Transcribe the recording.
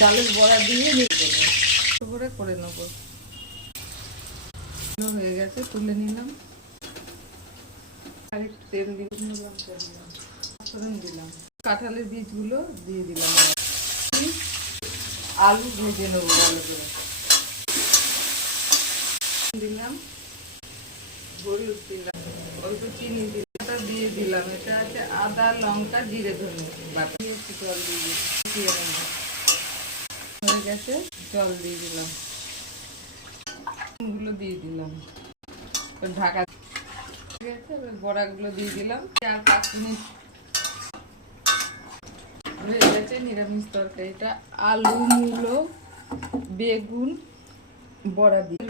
ডালের বড়া দিয়ে করে নেব। হয়ে গেছে, তুলে নিলাম। আর একটু তেল দিলাম, কাঁঠালের বীজগুলো দিয়ে দিলাম। আলু ভেজে নেবো ভালো করে। দিলাম হলুদ, দিলাম অল্প চিনি, দিলাম দিয়ে দিলাম। এটা আছে আদা, লঙ্কা, জিরে, ধনে বাটা। একটু জল দিয়ে হয়ে গেছে, জল দিয়ে দিলাম, গুলো দিয়ে দিলাম, ঢাকা বড়াগুলো দিয়ে দিলাম। 4-5 মিনিট হয়ে গেছে নিরামিষ তরকারিটা। আলু, মূলো, বেগুন, বড়া দিয়ে